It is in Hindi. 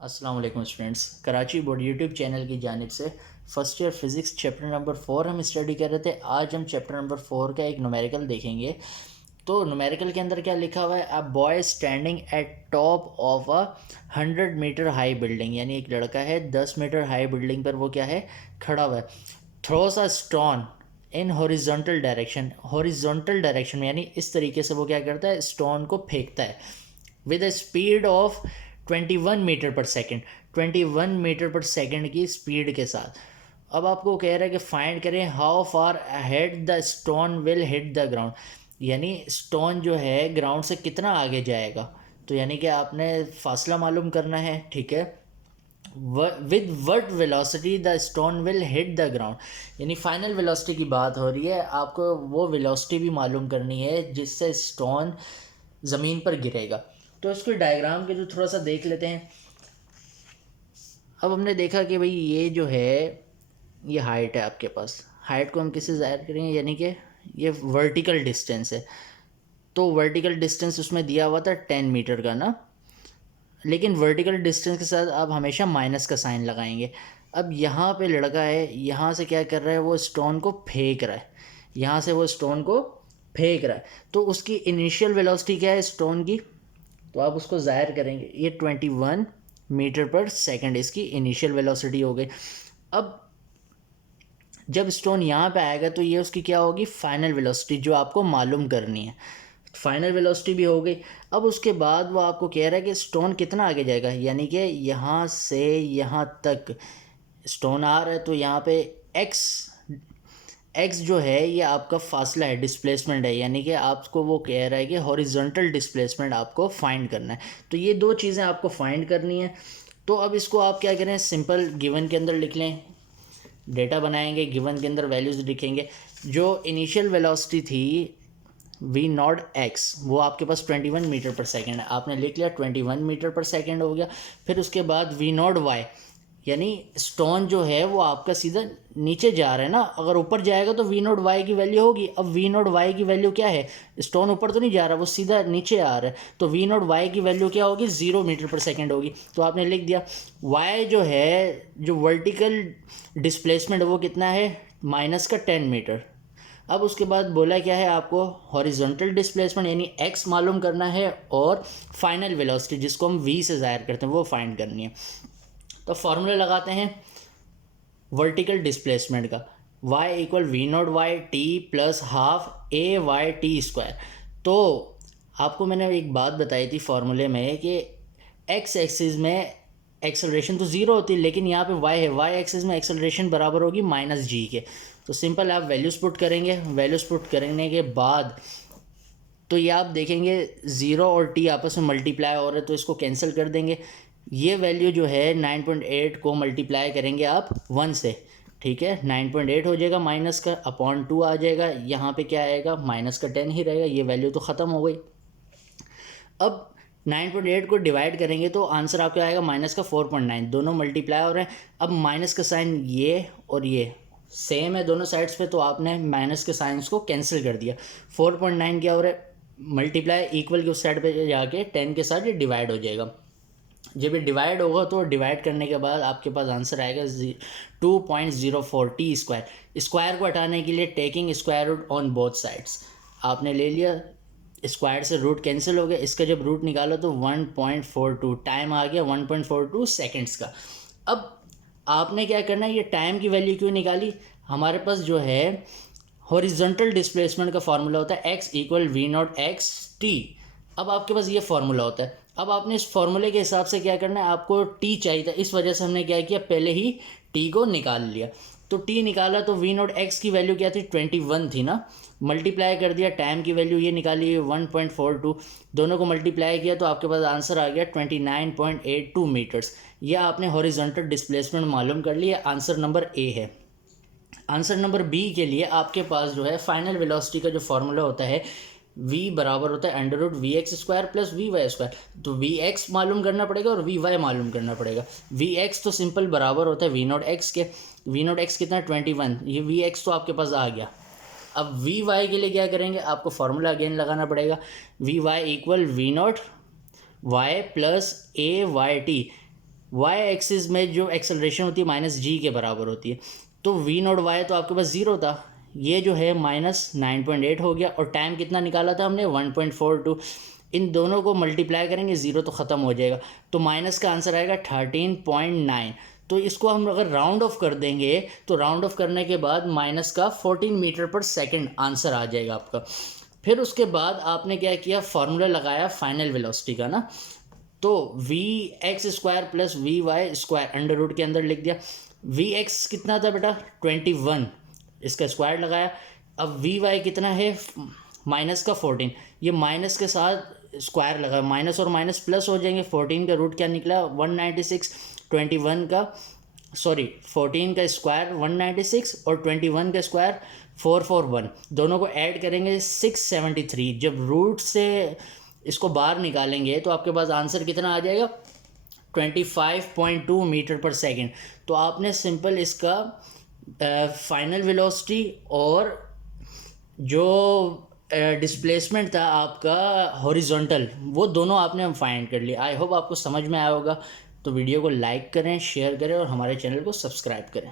अस्सलाम वालेकुम students. Karachi board YouTube channel की जानिब से first year physics chapter number 4 हम स्टडी कर रहे थे। आज हम चैप्टर नंबर 4 का एक न्यूमेरिकल देखेंगे। तो न्यूमेरिकल के अंदर क्या लिखा हुआ है, a boy standing at top of a 100 metre high building, यानी एक लड़का है 10 मीटर हाई बिल्डिंग पर वो क्या है, खड़ा हुआ है। Throws a stone in horizontal direction, horizontal direction में यानी इस तरीके से वो क्या करता है, स्टोन को फेंकता है with a speed of 21 metre per second, 21 metre per second की स्पीड के साथ। अब आपको कह रहा है कि फाइंड करें how far ahead the stone will hit the ground, यानी स्टोन जो है ग्राउंड से कितना आगे जाएगा। तो यानी कि आपने फासला मालूम करना है, ठीक है। With what velocity the stone will hit the ground, यानी फाइनल वेलोसिटी की बात हो रही है, आपको वो वेलोसिटी भी मालूम करनी है जिससे स्टोन ज़मीन पर गिरेगा। तो इसको डायग्राम के जो थोड़ा सा देख लेते हैं। अब हमने देखा कि भाई ये जो है, ये हाइट है आपके पास। हाइट को हम किससे ज़ाहिर करेंगे, यानी कि ये वर्टिकल डिस्टेंस है। तो वर्टिकल डिस्टेंस उसमें दिया हुआ था 10 मीटर का ना, लेकिन वर्टिकल डिस्टेंस के साथ आप हमेशा माइनस का साइन लगाएंगे। अब यहाँ पे लड़का है, यहाँ से क्या कर रहा है, वो स्टोन को फेंक रहा है, यहाँ से वो स्टोन को फेंक रहा है। तो उसकी इनिशियल वेलोसिटी क्या है स्टोन की, तो आप उसको ज़ाहिर करेंगे, ये 21 मीटर पर सेकेंड इसकी इनिशियल वेलोसिटी हो गई। अब जब स्टोन यहाँ पे आएगा तो ये उसकी क्या होगी, फाइनल वेलोसिटी, जो आपको मालूम करनी है। फाइनल वेलोसिटी भी हो गई। अब उसके बाद वो आपको कह रहा है कि स्टोन कितना आगे जाएगा, यानी कि यहाँ से यहाँ तक स्टोन आ रहा है, तो यहाँ पे एक्स एक्स जो है ये आपका फासला है, डिस्प्लेसमेंट है, यानी कि आपको वो कह रहा है कि हॉरिजॉन्टल डिस्प्लेसमेंट आपको फाइंड करना है। तो ये दो चीज़ें आपको फाइंड करनी है। तो अब इसको आप क्या करें, सिंपल गिवन के अंदर लिख लें, डेटा बनाएंगे, गिवन के अंदर वैल्यूज़ लिखेंगे। जो इनिशियल वेलोसिटी थी वी नॉट एक्स, वो आपके पास 21 मीटर पर सेकेंड है, आपने लिख लिया 21 मीटर पर सेकेंड हो गया। फिर उसके बाद वी नॉट वाई, यानी स्टोन जो है वो आपका सीधा नीचे जा रहा है ना, अगर ऊपर जाएगा तो वी नोट वाई की वैल्यू होगी। अब वी नोट वाई की वैल्यू क्या है, स्टोन ऊपर तो नहीं जा रहा, वो सीधा नीचे आ रहा है, तो वी नोट वाई की वैल्यू क्या होगी, 0 मीटर पर सेकेंड होगी। तो आपने लिख दिया वाई जो है, जो वर्टिकल डिस्प्लेसमेंट है वो कितना है, -10 मीटर। अब उसके बाद बोला क्या है आपको, हॉरिजॉन्टल डिस्प्लेसमेंट यानी एक्स मालूम करना है, और फाइनल वेलोसिटी जिसको हम वी से ज़ाहिर करते हैं वो फाइंड करनी है। तो फॉर्मूला लगाते हैं वर्टिकल डिस्प्लेसमेंट का, y equal v naught y t plus half a y t square. तो आपको मैंने एक बात बताई थी फार्मूले में कि एक्स एक्सिस में एक्सेलरेशन तो ज़ीरो होती है, लेकिन यहाँ पे y है, y एक्सिस में एक्सेलरेशन बराबर होगी -g के। तो सिंपल आप वैल्यूज़ पुट करेंगे, वैल्यूज़ पुट करने के बाद तो ये आप देखेंगे 0 और t आपस में मल्टीप्लाई हो रहे हैं, तो इसको कैंसिल कर देंगे। ये वैल्यू जो है 9.8 को मल्टीप्लाई करेंगे आप 1 से, ठीक है, 9.8 हो जाएगा, माइनस का अपॉन 2 आ जाएगा, यहाँ पे क्या आएगा, -10 ही रहेगा, ये वैल्यू तो ख़त्म हो गई। अब 9.8 को डिवाइड करेंगे तो आंसर आपका आएगा -4.9, दोनों मल्टीप्लाई हो रहे हैं। अब माइनस का साइन ये और ये सेम है दोनों साइड्स पे, तो आपने माइनस के साइंस को कैंसिल कर दिया। 4.9 क्या हो रहा है, मल्टीप्लाई इक्वल की उस साइड पे जाके 10 के साथ ये डिवाइड हो जाएगा। जब ये डिवाइड होगा तो डिवाइड करने के बाद आपके पास आंसर आएगा 2.04 टी स्क्वायर। स्क्वायर को हटाने के लिए taking square root on both sides, आपने ले लिया, स्क्वायर से रूट कैंसिल हो गया, इसका जब रूट निकाला तो 1.42 टाइम आ गया, 1.42 सेकेंड्स का। अब आपने क्या करना है, ये टाइम की वैल्यू क्यों निकाली, हमारे पास जो है हॉरिजॉन्टल डिस्प्लेसमेंट का फार्मूला होता है x equal v naught x t. अब आपके पास ये फार्मूला होता है। अब आपने इस फार्मूले के हिसाब से क्या करना है, आपको t चाहिए था, इस वजह से हमने क्या किया, पहले ही t को निकाल लिया। तो t निकाला तो वी नॉट एक्स की वैल्यू क्या थी, 21 थी ना, मल्टीप्लाई कर दिया, टाइम की वैल्यू ये निकाली 1.42, दोनों को मल्टीप्लाई किया तो आपके पास आंसर आ गया 29.82 मीटर्स। यह आपने हॉरिजॉन्टल डिस्प्लेसमेंट मालूम कर लिया, आंसर नंबर ए है। आंसर नंबर बी के लिए आपके पास जो है फाइनल वेलोसिटी का जो फार्मूला होता है, v बराबर होता है √vx² प्लस vy²। तो vx मालूम करना पड़ेगा और vy मालूम करना पड़ेगा। vx तो सिंपल बराबर होता है v0x के, v0x कितना 21, ये vx तो आपके पास आ गया। अब vy के लिए क्या करेंगे, आपको फार्मूला अगेन लगाना पड़ेगा, vy equal v naught y plus a y t. Y axis में जो एक्सेलरेशन होती है माइनस जी के बराबर होती है। तो वी नॉट वाई तो आपके पास 0 था, ये जो है माइनस 9.8 हो गया, और टाइम कितना निकाला था हमने 1.42। इन दोनों को मल्टीप्लाई करेंगे, 0 तो ख़त्म हो जाएगा, तो माइनस का आंसर आएगा 13.9। तो इसको हम अगर राउंड ऑफ कर देंगे तो राउंड ऑफ करने के बाद माइनस का 14 मीटर पर सेकंड आंसर आ जाएगा आपका। फिर उसके बाद आपने क्या किया, फार्मूला लगाया फाइनल वेलोसिटी का ना, तो v x square plus v y square under root के अंदर लिख दिया। वी एक्स कितना था बेटा 21, इसका स्क्वायर लगाया। अब वी वाई कितना है माइनस का 14, ये माइनस के साथ स्क्वायर लगा, माइनस और माइनस प्लस हो जाएंगे। 14 का रूट क्या निकला 196, 21 का सॉरी 14 का स्क्वायर 196 और 21 का स्क्वायर 441, दोनों को ऐड करेंगे 673। जब रूट से इसको बाहर निकालेंगे तो आपके पास आंसर कितना आ जाएगा 25.2 मीटर पर सेकंड। तो आपने सिंपल इसका फाइनल वेलोसिटी और जो डिस्प्लेसमेंट था आपका हॉरिजॉन्टल, वो दोनों आपने फाइंड कर लिया। आई होप आपको समझ में आया होगा। तो वीडियो को लाइक करें, शेयर करें और हमारे चैनल को सब्सक्राइब करें।